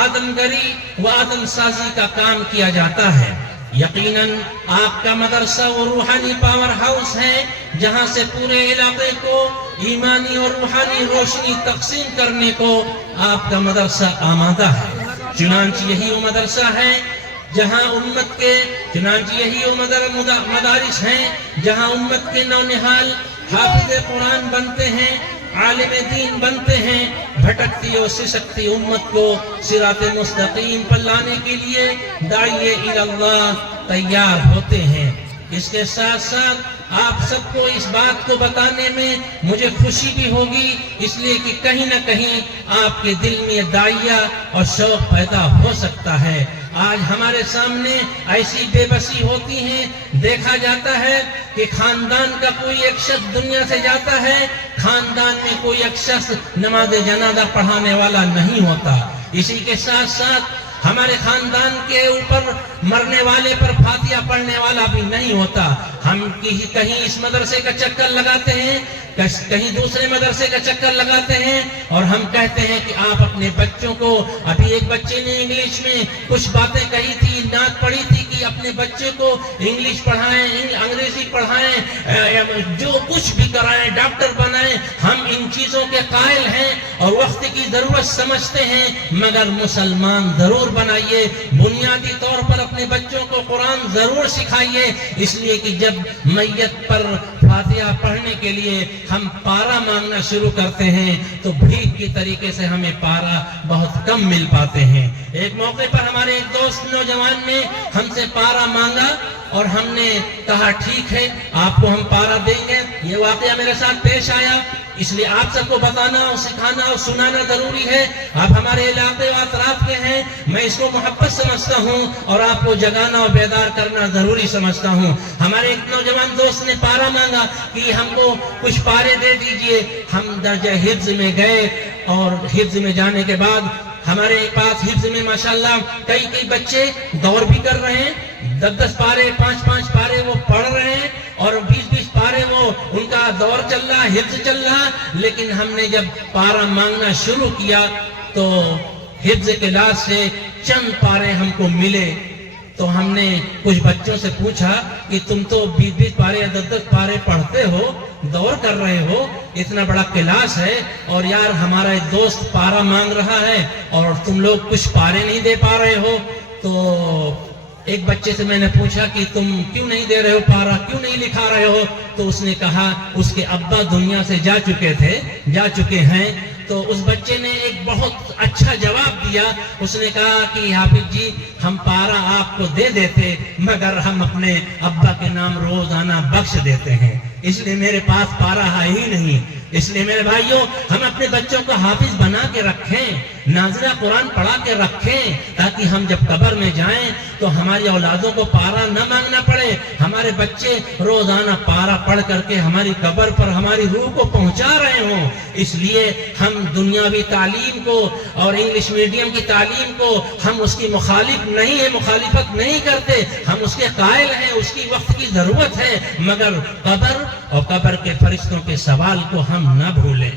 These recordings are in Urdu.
آدمگری و آدم سازی کا کام کیا جاتا ہے۔ یقیناً آپ کا مدرسہ وہ روحانی پاور ہاؤس ہے جہاں سے پورے علاقے کو ایمانی اور روحانی روشنی تقسیم کرنے کو آپ کا مدرسہ آمادہ ہے۔ چنانچہ یہی وہ مدرسہ ہے جہاں امت کے مدارس ہیں جہاں امت کے نونہال حافظ قرآن بنتے ہیں، عالم دین بنتے ہیں، بھٹکتی اور سسکتی امت کو صراط مستقیم پر لانے کے لیے داعیے اللہ تیار ہوتے ہیں۔ اس کے ساتھ ساتھ آپ سب کو اس بات کو بتانے میں مجھے خوشی بھی ہوگی، اس لیے کہ کہیں نہ کہیں آپ کے دل میں داعیہ اور شوق پیدا ہو سکتا ہے۔ آج ہمارے سامنے ایسی بے بسی ہوتی ہیں، دیکھا جاتا ہے کہ خاندان کا کوئی ایک شخص دنیا سے جاتا ہے، خاندان میں کوئی ایک شخص نماز جنازہ پڑھانے والا نہیں ہوتا۔ اسی کے ساتھ ساتھ ہمارے خاندان کے اوپر مرنے والے پر فاتحہ پڑھنے والا بھی نہیں ہوتا۔ ہم کہیں اس مدرسے کا چکر لگاتے ہیں، کہیں دوسرے مدرسے کا چکر لگاتے ہیں اور ہم کہتے ہیں کہ آپ اپنے بچوں کو، ابھی ایک بچے نے انگلش میں کچھ باتیں کہی تھی، نعت پڑھی تھی کہ اپنے بچے کو انگلش پڑھائیں، انگریزی پڑھائیں، جو کچھ بھی کرائیں، ڈاکٹر بنائیں۔ ہم ان چیزوں کے قائل ہیں اور وقت کی ضرورت سمجھتے ہیں، مگر مسلمان ضرور بنائیے، بنیادی طور پر اپنے بچوں کو قرآن ضرور سکھائیے، اس لیے کہ جب میت پر فاتحہ پڑھنے کے لیے ہم پارا مانگنا شروع کرتے ہیں تو بھیک کی طریقے سے ہمیں پارا بہت کم مل پاتے ہیں۔ ایک موقع پر ہمارے ایک دوست نوجوان نے ہم سے پارا مانگا اور ہم نے کہا ٹھیک ہے آپ کو ہم پارا دیں گے۔ یہ واقعہ میرے ساتھ پیش آیا، اس لیے آپ سب کو بتانا اور سکھانا اور سنانا ضروری ہے۔ آپ ہمارے علاقے و اطراف کے ہیں، میں اس کو محبت سمجھتا ہوں اور آپ کو جگانا اور بیدار کرنا ضروری سمجھتا ہوں۔ ہمارے ایک نوجوان دوست نے پارا مانگا کہ ہم کو کچھ پارے دے دیجئے۔ ہم درجہ حفظ میں گئے اور حفظ میں جانے کے بعد ہمارے پاس حفظ میں ماشاءاللہ کئی بچے دور بھی کر رہے ہیں، 10 پارے 5 پارے وہ پڑھ رہے ہیں اور 20 پارے وہ ان کا دور چل رہا، حفظ چل رہا۔ لیکن ہم نے جب پارا مانگنا شروع کیا تو حفظ کلاس سے چند پارے ہم کو ملے، تو ہم نے کچھ بچوں سے پوچھا کہ تم تو 20 پارے یا 10 پارے پڑھتے ہو، دور کر رہے ہو، اتنا بڑا کلاس ہے اور یار ہمارا ایک دوست پارا مانگ رہا ہے اور تم لوگ کچھ پارے نہیں دے پا رہے ہو۔ تو ایک بچے سے میں نے پوچھا کہ تم کیوں نہیں دے رہے ہو پارا، کیوں نہیں لکھا رہے ہو؟ تو اس نے کہا اس کے ابا دنیا سے جا چکے ہیں۔ تو اس بچے نے ایک بہت اچھا جواب دیا، اس نے کہا کہ حافظ جی ہم پارا آپ کو دے دیتے مگر ہم اپنے ابا کے نام روزانہ بخش دیتے ہیں، اس لیے میرے پاس پارا ہے ہی نہیں۔ اس لیے میرے بھائیوں ہم اپنے بچوں کو حافظ بنا کے رکھیں، ناظرہ قرآن پڑھا کے رکھیں، تاکہ ہم جب قبر میں جائیں تو ہماری اولادوں کو پارا نہ مانگنا پڑے، ہمارے بچے روزانہ پارا پڑھ کر کے ہماری قبر پر ہماری روح کو پہنچا رہے ہوں۔ اس لیے ہم دنیاوی تعلیم کو اور انگلش میڈیم کی تعلیم کو ہم اس کی مخالفت نہیں کرتے، ہم اس کے قائل ہیں، اس کی وقت کی ضرورت ہے، مگر قبر اور قبر کے فرشتوں کے سوال کو ہم نہ بھولیں۔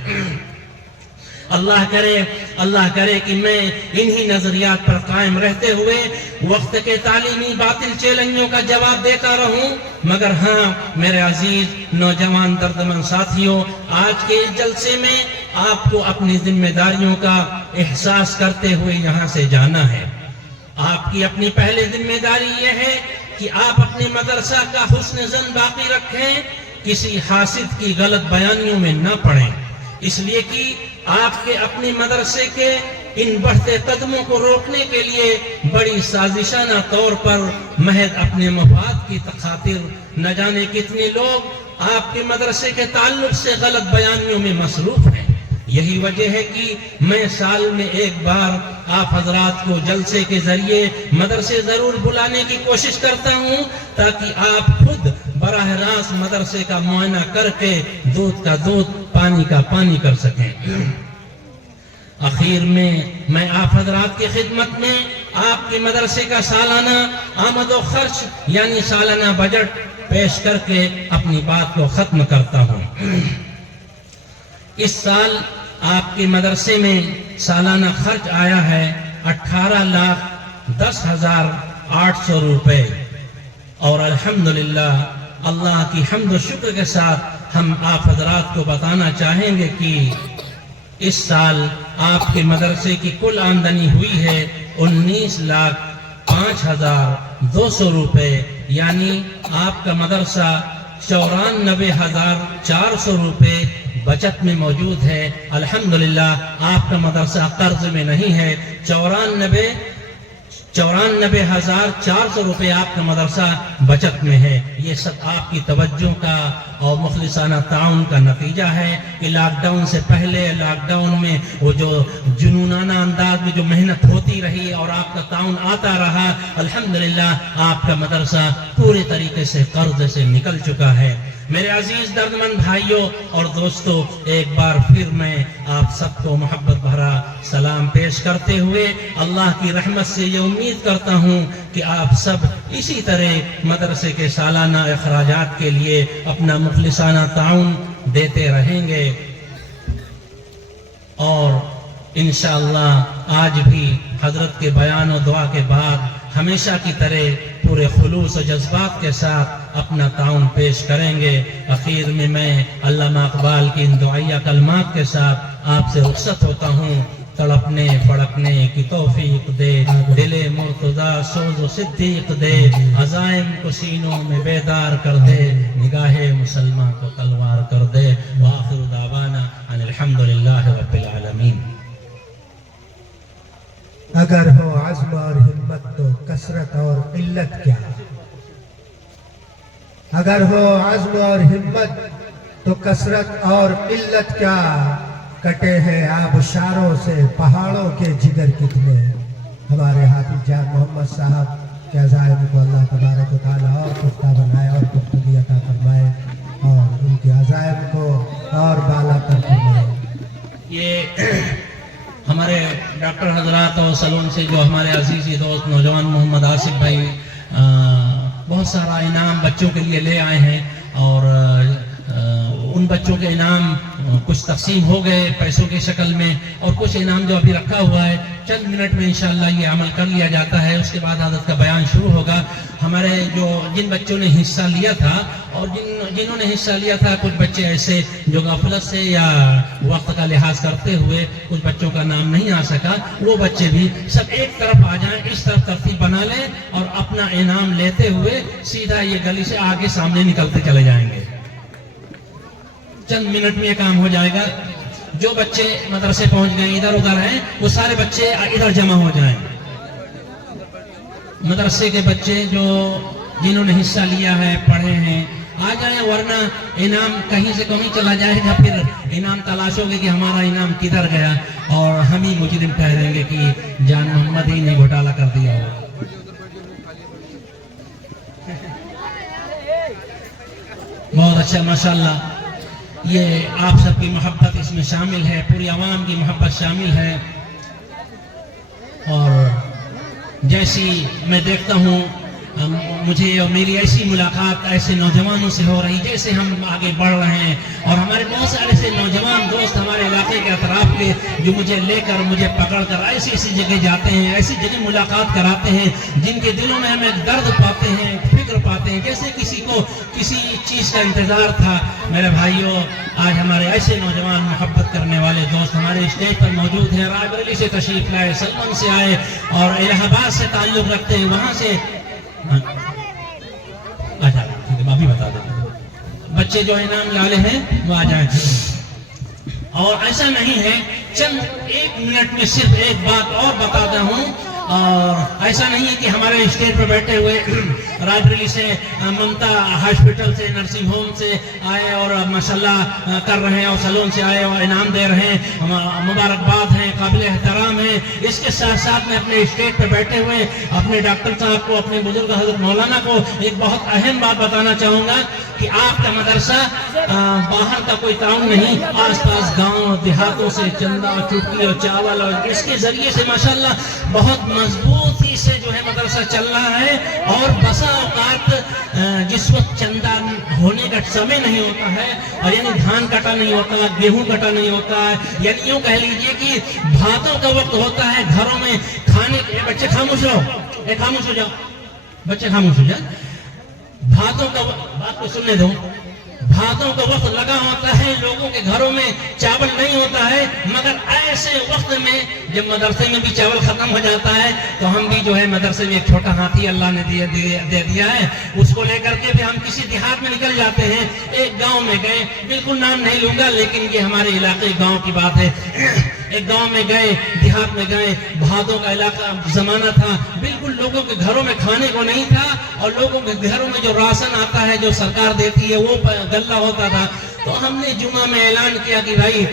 اللہ کرے کہ میں انہی نظریات پر قائم رہتے ہوئے وقت کے تعلیمی باطل چیلنجوں کا جواب دیتا رہوں، مگر ہاں میرے عزیز نوجوان دردمند ساتھیوں، آج کے اس جلسے میں آپ کو اپنی ذمہ داریوں کا احساس کرتے ہوئے یہاں سے جانا ہے۔ آپ کی اپنی پہلے ذمہ داری یہ ہے کہ آپ اپنے مدرسہ کا حسن ظن باقی رکھیں، کسی حاسد کی غلط بیانیوں میں نہ پڑیں، اس لیے کہ آپ کے اپنے مدرسے کے ان بڑھتے قدموں کو روکنے کے لیے بڑی سازشانہ طور پر محض اپنے مفاد کی خاطر نہ جانے کتنے لوگ آپ کے مدرسے کے تعلق سے غلط بیانیوں میں مصروف ہیں۔ یہی وجہ ہے کہ میں سال میں ایک بار آپ حضرات کو جلسے کے ذریعے مدرسے ضرور بلانے کی کوشش کرتا ہوں، تاکہ آپ خود براہ راست مدرسے کا معائنہ کر کے دودھ کا دودھ پانی کا پانی کر سکیں۔ آخر میں آپ حضرات کی خدمت میں آپ کے مدرسے کا سالانہ آمد و خرچ یعنی سالانہ بجٹ پیش کر کے اپنی بات کو ختم کرتا ہوں۔ اس سال آپ کے مدرسے میں سالانہ خرچ آیا ہے 18,10,800 روپے. اور الحمدللہ اللہ کی حمد و شکر کے ساتھ ہم آپ حضرات کو بتانا چاہیں گے کہ اس سال آپ کے مدرسے کی کل آمدنی ہوئی ہے 19,05,200 روپے. یعنی آپ کا مدرسہ 94,400 روپے بچت میں موجود ہے. الحمدللہ آپ کا مدرسہ قرض میں نہیں ہے. 94,400 روپے آپ کا مدرسہ بچت میں ہے. یہ سب آپ کی توجہ کا اور مخلصانہ تعاون کا نتیجہ ہے کہ لاک ڈاؤن سے پہلے لاک ڈاؤن میں وہ جو جنونانہ انداز میں جو محنت ہوتی رہی اور آپ کا تعاون آتا رہا، الحمدللہ آپ کا مدرسہ پورے طریقے سے قرض سے نکل چکا ہے. میرے عزیز دردمند بھائیوں اور دوستوں، ایک بار پھر میں آپ سب کو محبت بھرا سلام پیش کرتے ہوئے اللہ کی رحمت سے یہ امید کرتا ہوں کہ آپ سب اسی طرح مدرسے کے سالانہ اخراجات کے لیے اپنا مخلصانہ تعاون دیتے رہیں گے. اور انشاءاللہ آج بھی حضرت کے بیان و دعا کے بعد ہمیشہ کی طرح پورے خلوص و جذبات کے ساتھ اپنا تعاون پیش کریں گے. اخیر میں علامہ اقبال کی ان دعائیہ کلمات کے ساتھ آپ سے رخصت ہوتا ہوں. تڑپنے پڑکنے کی توفیق دے، دل مرتضی سوز و صدیق دے، عزائم کو سینوں میں بیدار کر دے، نگاہ مسلمان کو تلوار کر دے. وآخر دعوانا ان الحمدللہ رب العالمین. اگر ہو عزم اور ہمت تو کثرت اور قلت کیا، اگر ہو عزم اور ہمت تو کثرت اور قلت کیا، کٹے ہیں آبشاروں سے پہاڑوں کے جگر کتنے. ہمارے حافظ جان محمد صاحب کے عزائم کو اللہ تبارک و تعالیٰ اور پختہ بنائے اور پختگی عطا فرمائے اور ان کے عزائم کو اور بالا تر فرمائے. یہ ہمارے ڈاکٹر حضرات اور سلون سے جو ہمارے عزیزی دوست نوجوان محمد آصف بھائی بہت سارا انعام بچوں کے لیے لے آئے ہیں، اور ان بچوں کے انعام کچھ تقسیم ہو گئے پیسوں کی شکل میں، اور کچھ انعام جو ابھی رکھا ہوا ہے چند منٹ میں انشاءاللہ یہ عمل کر لیا جاتا ہے. اس کے بعد حضرت کا بیان شروع ہوگا. ہمارے جن بچوں نے حصہ لیا تھا اور جنہوں نے حصہ لیا تھا، کچھ بچے ایسے جو غفلت سے یا وقت کا لحاظ کرتے ہوئے کچھ بچوں کا نام نہیں آ سکا، وہ بچے بھی سب ایک طرف آ جائیں، اس طرف ترتیب بنا لیں اور اپنا انعام لیتے ہوئے سیدھا یہ گلی سے آگے سامنے نکلتے چلے جائیں گے. چند منٹ میں یہ کام ہو جائے گا. جو بچے مدرسے پہنچ گئے ادھر ادھر ہیں، وہ سارے بچے ادھر جمع ہو جائیں. مدرسے کے بچے جنہوں نے حصہ لیا ہے، پڑھے ہیں، آ جائیں، ورنہ انعام کہیں سے کہیں چلا جائے گا. پھر انعام تلاشو گے کہ ہمارا انعام کدھر گیا، اور ہم ہی مجرم ٹھہریں گے کہ جان محمد ہی نے گھوٹالہ کر دیا ہو. بہت اچھا، ماشاءاللہ. یہ آپ سب کی محبت اس میں شامل ہے، پوری عوام کی محبت شامل ہے. اور جیسی میں دیکھتا ہوں مجھے اور میری ایسی ملاقات ایسے نوجوانوں سے ہو رہی جیسے ہم آگے بڑھ رہے ہیں، اور ہمارے بہت سارے ایسے نوجوان دوست ہمارے علاقے کے اطراف کے جو مجھے لے کر مجھے پکڑ کر ایسی جگہ جاتے ہیں، ایسی جگہ ملاقات کراتے ہیں جن کے دلوں میں ہم ایک درد پاتے ہیں، فکر پاتے ہیں، جیسے کسی کو کسی چیز کا انتظار تھا. میرے بھائیوں، آج ہمارے ایسے نوجوان محبت کرنے والے دوست ہمارے اسٹیج پر موجود ہیں. رائے بریلی سے تشریف لائے، سلمان سے آئے اور الہ آباد سے تعلق رکھتے ہیں. وہاں سے اچھا ٹھیک ہے، میں بھی بتا دیتا ہوں. بچے جو انعام لالے ہیں وہ آ جائیں. اور ایسا نہیں ہے، چند ایک منٹ میں صرف ایک بات اور بتاتا ہوں. اور ایسا نہیں ہے کہ ہمارے اسٹیج پر بیٹھے ہوئے رائے بریلی سے ممتا ہاسپٹل سے نرسنگ ہوم سے آئے اور ماشاءاللہ کر رہے ہیں، اور سلون سے آئے اور انعام دے رہے ہیں. مبارکباد ہیں، قابل احترام ہیں. اس کے ساتھ ساتھ میں اپنے اسٹیج پر بیٹھے ہوئے اپنے ڈاکٹر صاحب کو، اپنے بزرگ حضرت مولانا کو ایک بہت اہم بات بتانا چاہوں گا کہ آپ کا مدرسہ باہر کا کوئی تعاون نہیں، آس پاس گاؤں دیہاتوں سے چندہ چٹکی اور چاول اور اس کے ذریعے سے ماشاءاللہ بہت مضبوط ہی اسی سے جو ہے مدرسہ چل رہا ہے. اور بسا اوقات جس وقت چندہ ہونے کا سمے نہیں ہوتا ہے, اور یعنی دھان کٹا نہیں ہوتا, گیہوں کٹا نہیں ہوتا ہے, یعنی یوں کہہ لیجئے کہ بھاتوں کا وقت ہوتا ہے گھروں میں کھانے کے. بچے خاموش ہو, خاموش ہو جاؤ, بچے خاموش ہو جائیں. بھاتوں کا بات کو سننے دو. بھاتوں کا وقت لگا ہوتا ہے, لوگوں کے گھروں میں چاول نہیں ہوتا ہے, مگر ایسے وقت میں جب مدرسے میں بھی چاول ختم ہو جاتا ہے تو ہم بھی جو ہے مدرسے میں ایک چھوٹا ہاتھی اللہ نے دے دیا ہے, اس کو لے کر کے پھر ہم کسی دیہات میں نکل جاتے ہیں. ایک گاؤں میں گئے, بالکل نام نہیں لوں گا لیکن یہ ہمارے علاقے گاؤں کی بات ہے. ایک گاؤں میں گئے, دیہات میں گئے, بھاتوں کا علاقہ زمانہ تھا, بالکل لوگوں کے گھروں میں کھانے کو نہیں تھا, اور لوگوں کے گھروں میں جو راشن آتا ہے جو سرکار دیتی ہے وہ غلہ ہوتا تھا. تو ہم نے جمعہ میں اعلان کیا کہ بھائی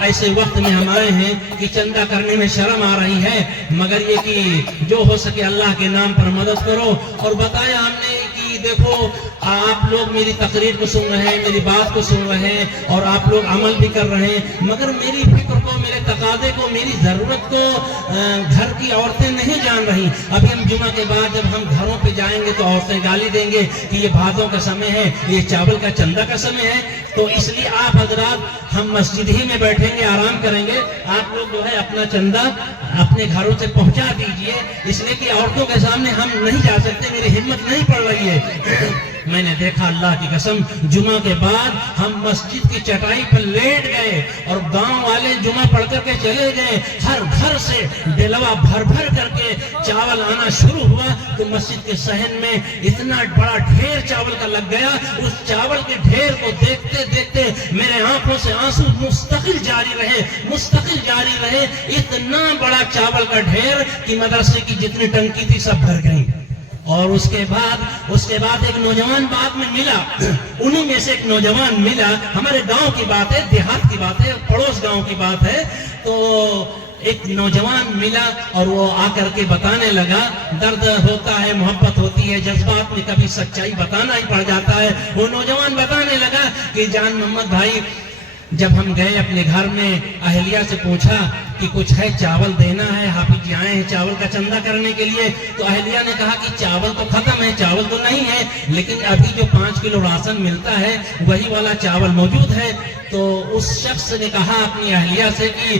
ایسے وقت میں ہم آئے ہیں کہ چندہ کرنے میں شرم آ رہی ہے, مگر یہ کہ جو ہو سکے اللہ کے نام پر مدد کرو. اور بتایا ہم نے کہ دیکھو آپ لوگ میری تقریر کو سن رہے ہیں, میری بات کو سن رہے ہیں, اور آپ لوگ عمل بھی کر رہے ہیں, مگر میری فکر کو, میرے تقاضے کو, میری ضرورت کو گھر کی عورتیں نہیں جان رہی. ابھی ہم جمعہ کے بعد جب ہم گھروں پہ جائیں گے تو عورتیں گالی دیں گے کہ یہ بھاتوں کا سمے ہے, یہ چاول کا چندہ کا سمے ہے. تو اس لیے آپ حضرات ہم مسجد ہی میں بیٹھیں گے, آرام کریں گے. آپ لوگ جو ہے اپنا چندہ اپنے گھروں سے پہنچا دیجئے, اس لیے کہ عورتوں کے سامنے ہم نہیں جا سکتے, میری ہمت نہیں پڑ رہی ہے. میں نے دیکھا اللہ کی قسم, جمعہ کے بعد ہم مسجد کی چٹائی پر لیٹ گئے اور گاؤں والے جمعہ پڑھ کر کے چلے گئے. ہر گھر سے ڈلوا بھر بھر کر کے چاول آنا شروع ہوا تو مسجد کے صحن میں اتنا بڑا ڈھیر چاول کا لگ گیا. اس چاول کے ڈھیر کو دیکھتے دیکھتے میرے آنکھوں سے آنسو مستقل جاری رہے. اتنا بڑا چاول کا ڈھیر کہ مدرسے کی جتنی ٹنکی تھی سب بھر گئی. اور اس کے بعد ایک نوجوان بعد میں ملا, انہی میں سے ایک نوجوان ملا. ہمارے گاؤں کی بات ہے, دیہات کی بات ہے, پڑوس گاؤں کی بات ہے. تو ایک نوجوان ملا اور وہ آ کر کے بتانے لگا. درد ہوتا ہے, محبت ہوتی ہے, جذبات میں کبھی سچائی بتانا ہی پڑ جاتا ہے. وہ نوجوان بتانے لگا کہ جان محمد بھائی, جب ہم گئے اپنے گھر میں, اہلیہ سے پوچھا کہ کچھ ہے, چاول دینا ہے, حافظ جی آئے ہیں چاول کا چندہ کرنے کے لیے. تو اہلیہ نے کہا کہ چاول تو ختم ہے, چاول تو نہیں ہے, لیکن ابھی جو 5 کلو راشن ملتا ہے وہی والا چاول موجود ہے. تو اس شخص نے کہا اپنی اہلیہ سے کہ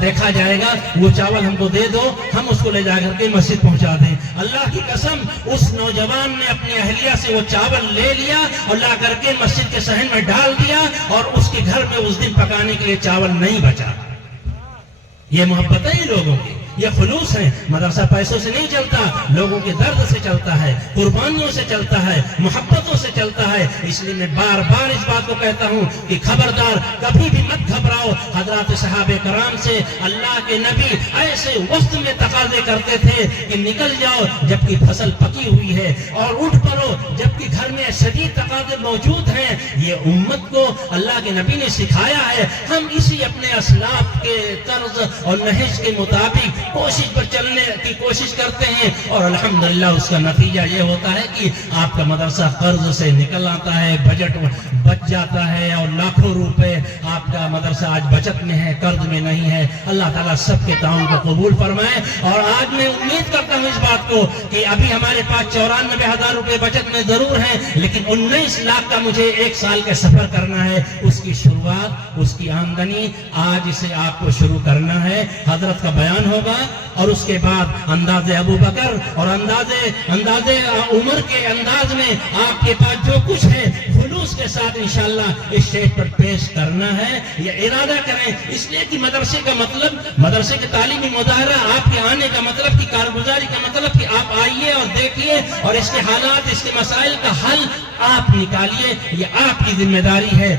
دیکھا جائے گا, وہ چاول ہم کو دے دو, ہم اس کو لے جا کر کے مسجد پہنچا دیں. اللہ کی قسم اس نوجوان نے اپنی اہلیہ سے وہ چاول لے لیا اور لا کر کے مسجد کے صحن میں ڈال دیا, اور اس کے گھر میں اس دن پکانے کے لیے چاول نہیں بچا. یہ محبت ہے لوگوں کی, یہ خلوص ہے. مدرسہ پیسوں سے نہیں چلتا, لوگوں کے درد سے چلتا ہے, قربانیوں سے چلتا ہے, محبتوں سے چلتا ہے. اس لیے میں بار بار اس بات کو کہتا ہوں کہ خبردار, کبھی بھی مت گھبراؤ. حضرات صحابہ کرام سے اللہ کے نبی ایسے وقت میں تقاضے کرتے تھے کہ نکل جاؤ جبکہ فصل پکی ہوئی ہے, اور اٹھ پڑو جبکہ گھر میں شدید تقاضے موجود ہیں. یہ امت کو اللہ کے نبی نے سکھایا ہے. ہم اسی اپنے اسلاف کے طرز اور نہج کے مطابق کوشش پر چلنے کی کوشش کرتے ہیں, اور الحمدللہ اس کا نتیجہ یہ ہوتا ہے کہ آپ کا مدرسہ قرض سے نکل آتا ہے, بجٹ بچ جاتا ہے, اور لاکھوں روپے آپ کا مدرسہ آج بچت میں ہے, قرض میں نہیں ہے. اللہ تعالیٰ سب کے تعاون کو قبول فرمائے. اور آج میں امید کرتا ہوں اس بات کو کہ ابھی ہمارے پاس 94,000 روپے بچت میں ضرور ہیں, لیکن 19 لاکھ کا مجھے 1 سال کا سفر کرنا ہے. اس کی شروعات, اس کی آمدنی آج سے آپ کو شروع کرنا ہے. حضرت کا بیان ہوگا, اور اس کے بعد انداز ابو بکر اور انداز عمر کے انداز میں آپ کے پاس جو کچھ ہے خلوص کے ساتھ انشاءاللہ اس اسٹیج پر پیش کرنا ہے. یہ ارادہ کریں, اس لیے کہ مدرسے کا مطلب, مدرسے کے تعلیمی مظاہرہ, آپ کے آنے کا مطلب کہ کارگزاری کا مطلب کہ آپ آئیے اور دیکھیے, اور اس کے حالات, اس کے مسائل کا حل آپ نکالیے. یہ آپ کی ذمہ داری ہے.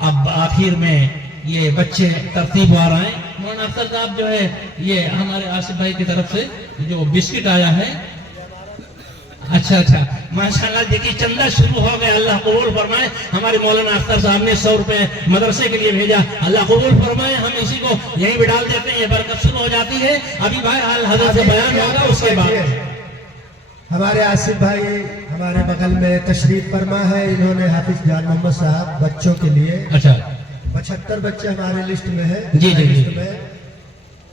اب آخر میں یہ بچے ترتیب وار آئیں. مولانا اختر صاحب جو ہے, یہ ہمارے آصف بھائی کی طرف سے جو بسکٹ آیا ہے, اچھا ماشاءاللہ. دیکھیے چندہ شروع ہو گیا, اللہ قبول فرمائے. ہمارے مولانا اختر صاحب نے 100 روپے مدرسے کے لیے بھیجا, اللہ قبول فرمائے. ہم اسی کو یہیں بھی ڈال دیتے ہیں, یہ برکت شروع ہو جاتی ہے. ابھی بھائی حضرت سے بیان ہوگا, اس کے بعد ہمارے آصف بھائی ہمارے بغل میں تشریف فرما ہے. انہوں نے حافظ جان محمد صاحب بچوں کے لیے 75 بچے ہمارے لسٹ میں ہے. جی.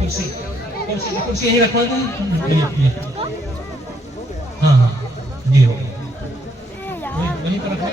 کرسی یہی رکھوا دیں. ہاں ہاں جی ہو وہیں پر رکھیں.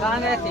کہاں گئے تھے؟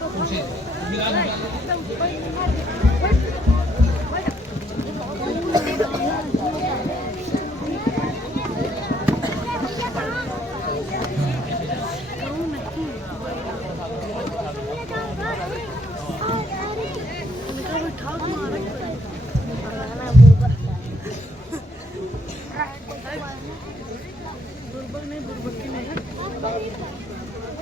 کرسی ملا دو.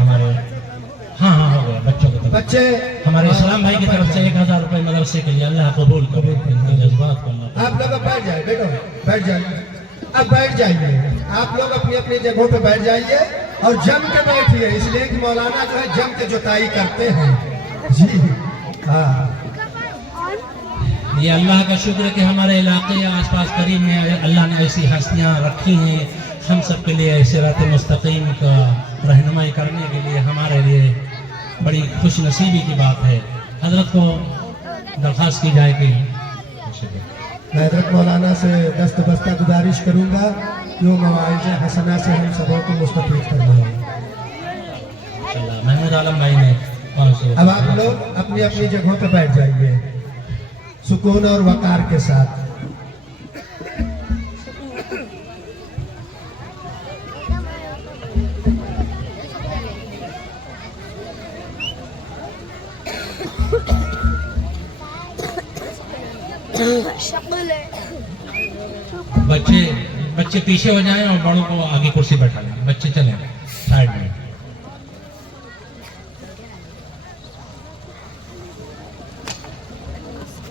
ہمارے ہاں ہاں ہو گیا بچوں کو. بچے ہمارے اسلام بھائی کی طرف سے 1000 روپے مدرسے کے لیے اللہ قبول کرے. ان کے جذبات کو اللہ آپ لوگ اب بیٹھ جائیں. بیٹھو بیٹھ جائیے. اب بیٹھ جائیے. آپ لوگ اپنی اپنی جگہوں پہ بیٹھ جائیے اور جم کے بیٹھیے اس لیے کہ مولانا جو ہے جم کے جتائی کرتے ہیں. جی ہاں یہ اللہ کا شکر ہے کہ ہمارے علاقے آس پاس قریب میں اللہ نے ایسی ہستیاں رکھی ہیں ہم سب کے لیے صراط مستقیم کا رہنمائی کرنے کے لیے. ہمارے لیے بڑی خوش نصیبی کی بات ہے. حضرت کو درخواست کی جائے کہ میں حضرت مولانا سے دستبستہ گزارش کروں گا کہ وہ مواعظ حسنہ سے ہم سبوں کو مستفید فرمائیں. محمود عالم بھائی نے اب آپ لوگ اپنی اپنی جگہوں پہ بیٹھ جائیے سکون اور وقار کے ساتھ. بچے پیچھے ہو جائیں اور بڑوں کو آگے کرسی بیٹھا لیں. بچے چلیں.